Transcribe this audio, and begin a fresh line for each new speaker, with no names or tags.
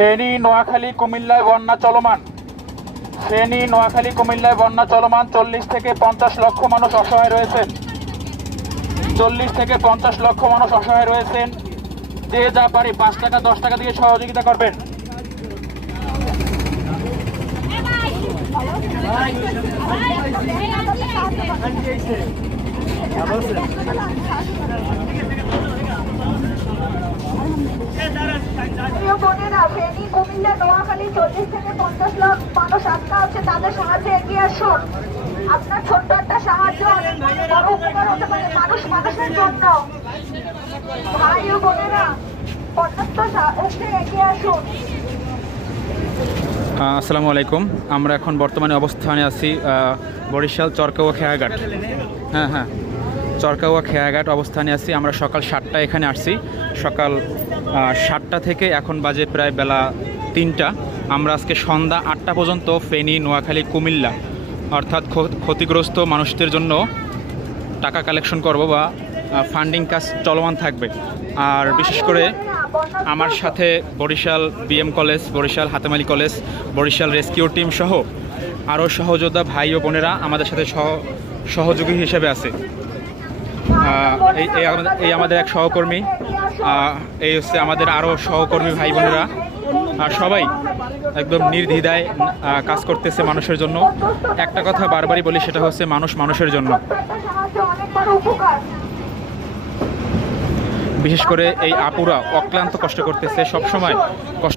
ফেনী নোয়াখালী, কুমিল্লায় বন্যা চলমান। ফেনী নোয়াখালী, কুমিল্লায় বন্যা চলমান। চল্লিশ থেকে পঞ্চাশ লক্ষ মানুষ অসহায় রয়েছেন। চল্লিশ থেকে পঞ্চাশ লক্ষ মানুষ অসহায় রয়েছেন। যে যা পারে পাঁচ টাকা, দশ টাকা দিয়ে সহযোগিতা করবেন
বোনেরা ফেনী কুমিল্লা নোয়াখালী চল্লিশ থেকে পঞ্চাশ লাখ মানুষ আছে, তাদের সাহায্যে এগিয়ে আসুন। আপনার ছোট্ট একটা সাহায্য মানুষ মানুষের জন্য। ভাই ও
আসসালামু আলাইকুম। আমরা এখন বর্তমানে অবস্থানে আছি বরিশাল চরকাওয়া খেয়াঘাট। হ্যাঁ হ্যাঁ। চরকাওয়া খেয়াঘাট অবস্থানে আছি। আমরা সকাল সাতটা এখানে আসছি। সকাল সাতটা থেকে এখন বাজে প্রায় বেলা তিনটা। আমরা আজকে সন্ধ্যা আটটা পর্যন্ত ফেনী, নোয়াখালী, কুমিল্লা, অর্থাৎ ক্ষতিগ্রস্ত মানুষদের জন্য টাকা কালেকশন করব বা ফান্ডিং কাজ চলমান থাকবে। আর বিশেষ করে আমার সাথে Barishal B M college Barishal Hatemali college Barishal rescue team সহ আরও সহযোদ্ধা ভাই ও বোনেরা আমাদের সাথে সহ, সহযোগী হিসেবে আছে। এই আমাদের এক সহকর্মী এই হচ্ছে আমাদের আরও সহকর্মী ভাই বোনেরা। আর সবাই একদম নির্দ্বিধায় কাজ করতেছে মানুষের জন্য। একটা কথা বারবারই বলি, সেটা হচ্ছে মানুষ মানুষের জন্য। বিশেষ করে এই আপুরা অক্লান্ত কষ্ট করতেছে, সবসময় কষ্ট